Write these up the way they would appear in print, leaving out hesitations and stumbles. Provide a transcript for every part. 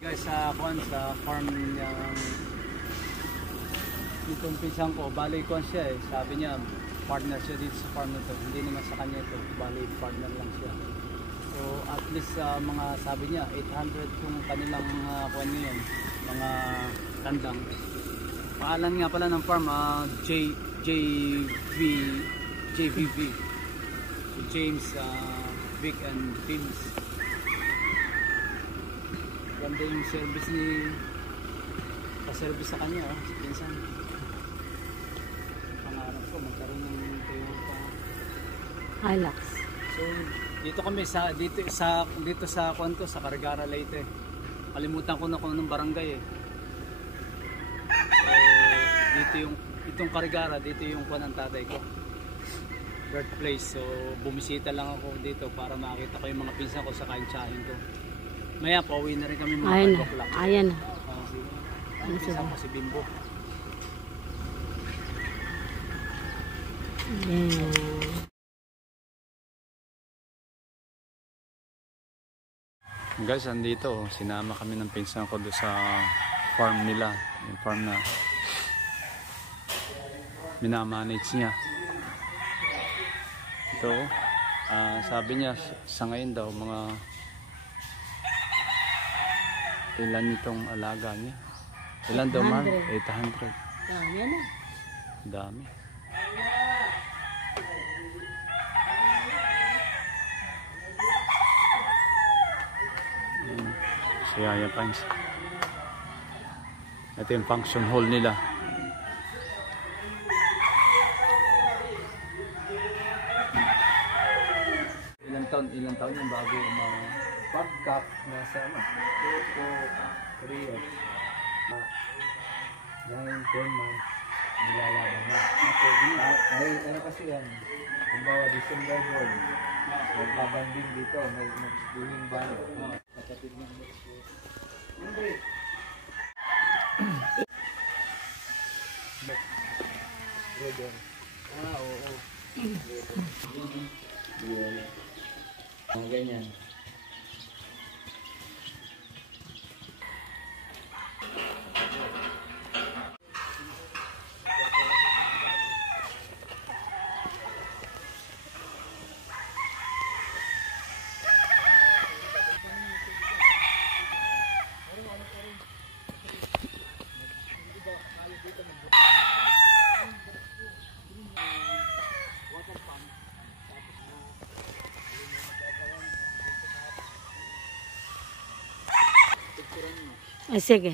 Guys, sa farm itong pinsan ko, bali ko siya sabi niya, partner siya dito sa farm na to. Hindi naman sa kanya ito, bali partner lang siya. So at least mga sabi niya, 800 yung kanilang kuwan ngayon, mga tandang. Paalan nga pala ng farm, JVV. So James, Vic and Vince. Ganda yung service ni pa-service sa kanya, pinsan. Pangarap ko magkaroon ng Toyota Hilux. So dito kami dito sa Kwanto, sa Carigara, Leyte. Kalimutan ko na kung anong barangay So dito yung itong Carigara, dito yung kuwan ng tatay ko, birthplace. So bumisita lang ako dito para makita ko yung mga pinsan ko sa kaintsahin ko. Maya pauwi na rin kami mga 5 o'clock. Ayan. Isa po si Bimbo. Guys, andito sinama kami ng pinsan ko doon sa farm nila, yung farm na minamanage niya. Ito, sabi niya sa ngayon daw mga ilan itong alaga niya. Ilan daw man? 800. Dami na. Dami. Si Yaya Pines. Ito yung function hall nila. Ilang taon yung bago mga pagkap nasa 2, 3 years. 9, 10 months nilalaban na. Ano kasi yan, kumbawa December goal, magbabanding dito, mag-swimming ban. Kapatid ng Andre. Brother. Oo. Ganyan. Sige.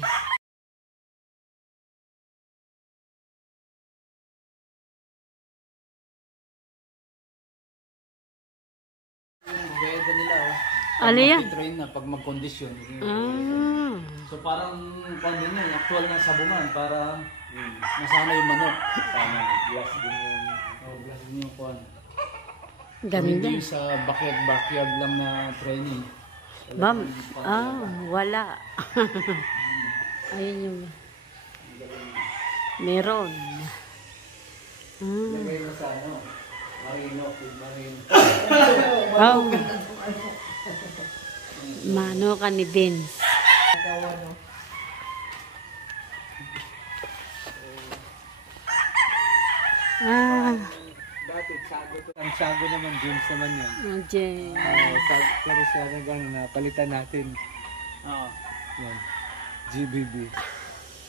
Pwede nila Ano yan? train na pag mag-condition. So parang din yun, actual na sabungan para masana yung manok. Sana glass din yung kwan. Ganda. Hindi sa backyard lang na training. Ma'am, wala. Ayun yung meron. Lagay mo sa marino. Oh. Mano ka ni Vince. Dati ang sago naman, James naman yan. Pero siya napalitan natin. Yan. GBB.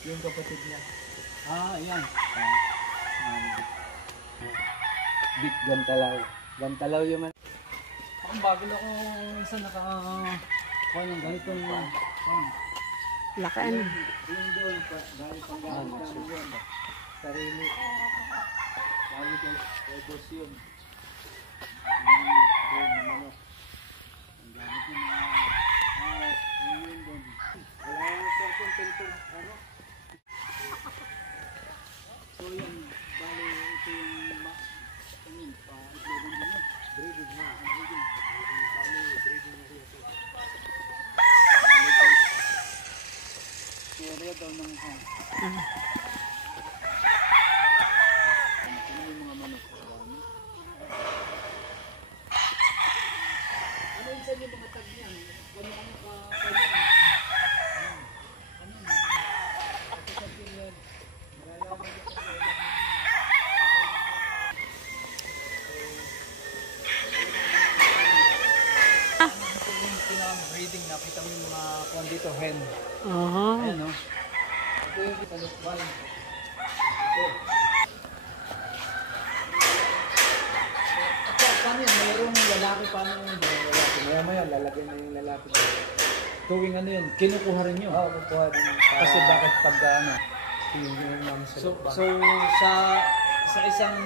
Yung kapatid niya. Yan. Big Gantalaw yung man. Akong bago na ako isa kuha ng ganitong Lakaan. yung doon, dahil pang sarili. Dahil ito yun. Ang gamit yung mga yun doon. Wala yung tentong So yun, bali ito yung breeding na. Area daw ng yung mga manok. Ano yung sa inyo mga tag niyan? Ano ito, hen. Oh. Ayan, no? Ito yung salukbal. Paano yun? Mayroong lalaki, paano yun? Lalaki. Maya-maya, lalagyan na yung lalaki. Tuwing ano yun, kinukuha rin yun? Oo, kukuha rin. Kasi bakit pag ano? So sa isang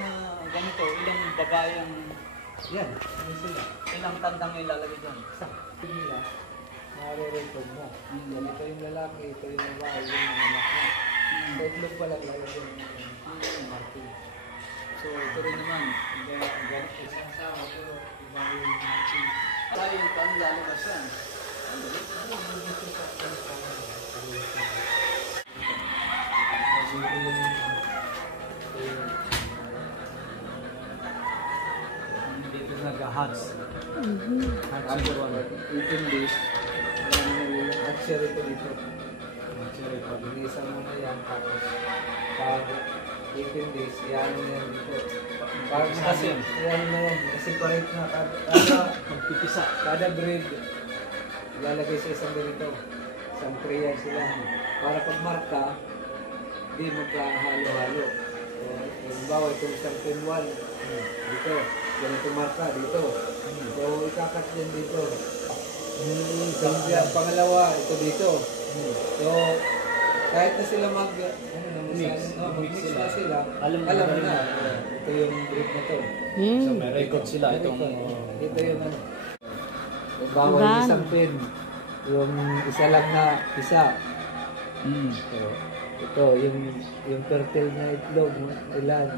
ganito, ilang babae ang yan, ano sila? Ilang tandang ilalagay dyan? Sakto nila, nare-record mo. Ito yung lalaki, ito yung babae, yung mga anak mo. Sa itlog pa lang lalagay yung marking. So ito rin naman, ganito isang sama, pero iba yung marking. Tayo, paano lalabas yan? Dito nag-hats. Hats ito. 18 days. Hats siya rito dito. Pag inisa mo na yan, tapos pag 18 days, yan na yan dito. Kasi yan na yan. Kasi correct na. Magpipisa. Kada breed, ilalagay sa isang ganito. Isang prayer sila. Para pag marka, hindi magkahalo-halo. So, halimbawa, itong isang pinwal, dito, ganito marka, dito. So, ikakat din dito. Ang pangalawa, ito dito. So, kahit na sila mag-mix na sila, alam na. Ito yung group na to. So, may record sila. Ito yung ano. Bawal yung isang pin. Yung isa lang na isa. So, ito, yung turtle na itlog, ilan.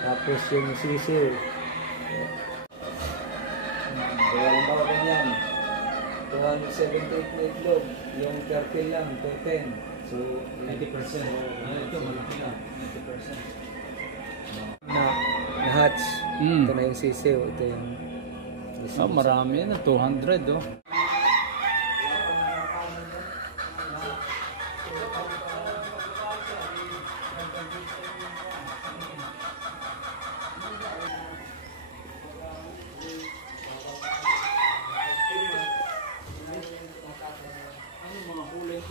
Tapos yung sisiw. Kaya ang bawa ganyan. 278 na itlog. Yung turtle lang, 210. So, 90%. Ito, malaki na. 90%. Na hatch. Ito na yung sisiw. Ito yung marami na. 200, oh.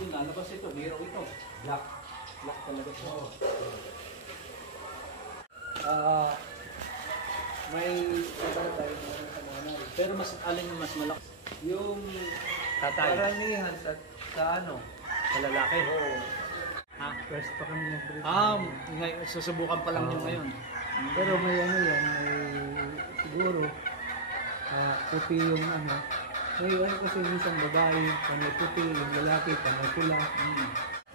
Lalabas ito, hero ito. Black. Black talaga siya. May tayo sa mga. Pero mas alin yung mas malaki? Yung tatay. Karamihan sa ano? Sa lalaki? Oo. Ha? First pa kami nag-breed. Susubukan pa lang nyo ngayon. Pero may ano yan, may siguro puti yung ano. May ano kasi minsan babae, panay puti, yung lalaki, panay pula.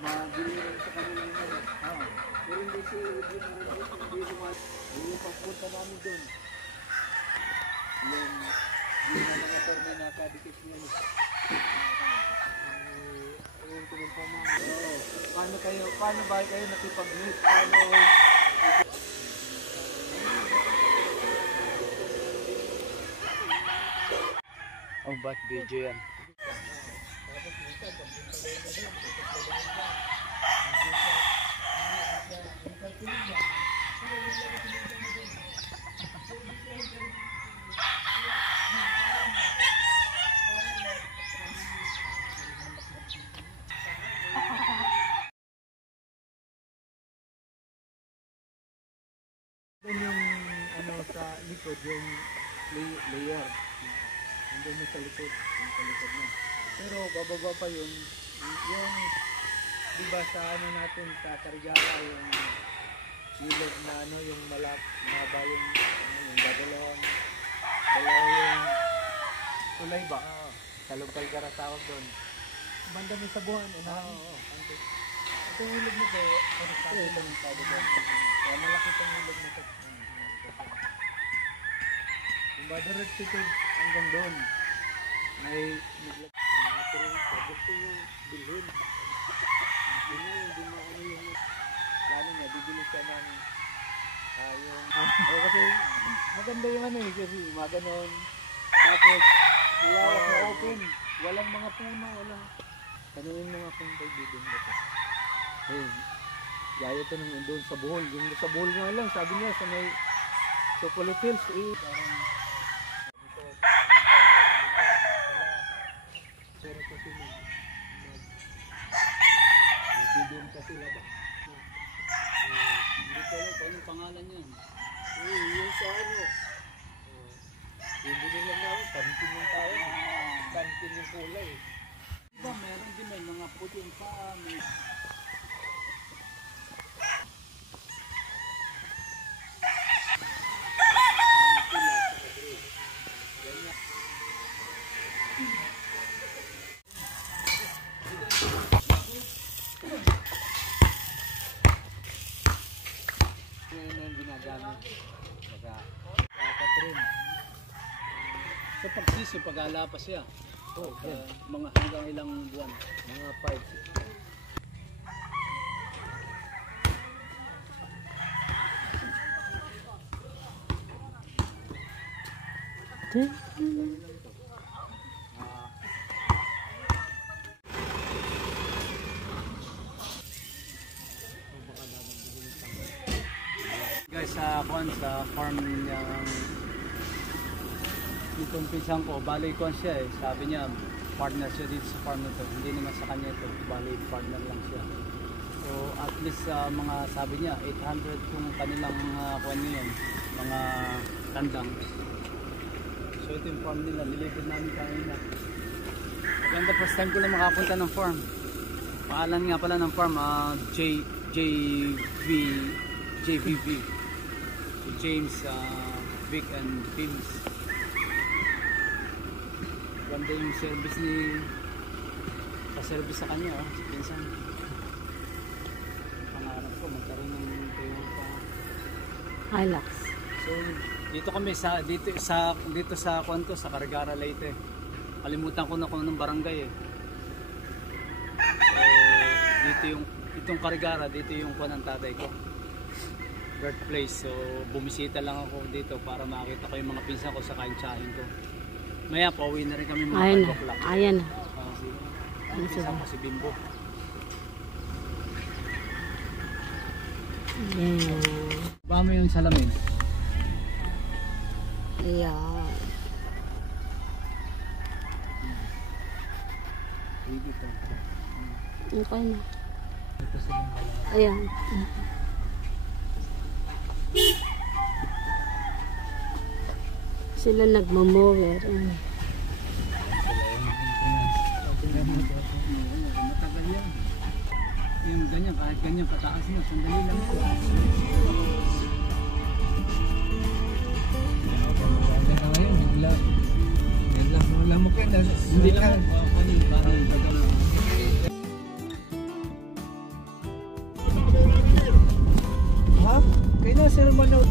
Magili rin sa kanila yung ano. Pero hindi yung pagpunta namin doon. Yung mga torne na kadikit niya. Ayun ko ng pamahal. Paano ba kayo nakipag-meet? Oh, ba't video yan? Doon yung ano sa likod, yung layer. Doon yung sa likod na. Pero bababa pa yung diba sa ano natin sa Karigala yung ilog na ano yung mahaba yung dalawang yung tulay ba? Sa local gara tawag doon. Banda may sabuhan, unahan. Ito yung ilog nito, ito yung tawag doon. Kaya malaki itong ilog nito. Yung badarat ito hanggang doon. May gusto yung bilhin. Hindi mo ano yung plano niya, bibili siya ng kasi maganda yung ano kasi maganon. Tapos malawak na open, walang mga puno, tanungin mo nga kung kaibigan mo ito. Gaya ito nang doon sa Bohol. Yung sa Bohol nga lang, sabi niya sa may Chocolate Hills, parang pero kasi sila ba? Hindi ko alam kung anong pangalan yan. Yung sa ano. Hindi nila namin, kantin yung tao. Kantin yung kulay. Diba, meron din may mga puting pa. May... Yan ang ginagamit. Baga, Katrin. So pagsiso, pag-alapas siya. oh, yan. Mga hanggang ilang buwan. Mga 5. Guys, sa farm niyang itong pisang ko, bali ko siya eh. Sabi niya, partner siya dito sa farm na to. Hindi naman sa kanya ito, bali partner lang siya. So at least mga sabi niya, 800 yung kanilang kuwan ngayon, mga tandang. So ito yung farm nila, nilipid namin kanina. Maganda, first time ko lang makapunta ng farm. Paalan nga pala ng farm, JVV. Si James, Vic and Vince. Ganda yung service ni pa-service sa kanya, si Pinsan. Pangarap ko magkaroon ng Toyota Hilux. So dito kami dito sa Kwanto, sa Carigara, Leyte. Kalimutan ko na kung anong barangay eh. So dito yung itong Carigara, dito yung kuwan ng tatay ko, birthplace. So bumisita lang ako dito para makita ko yung mga pinsan ko sa kaintsahin ko. Maya pauwi na rin kami mga 5 o'clock. Ayan na. Ang pinsan ko si Bimbo. Ayan. Ba mo yung salamin? Ayan. Dito. Okay na. Ayan. Sila nagmamower. Matagal yan. Yung ganyan, kahit ganyan kataas na, sandali lang po. Hindi lang parang tagal. Ha? Kaya na sir manood.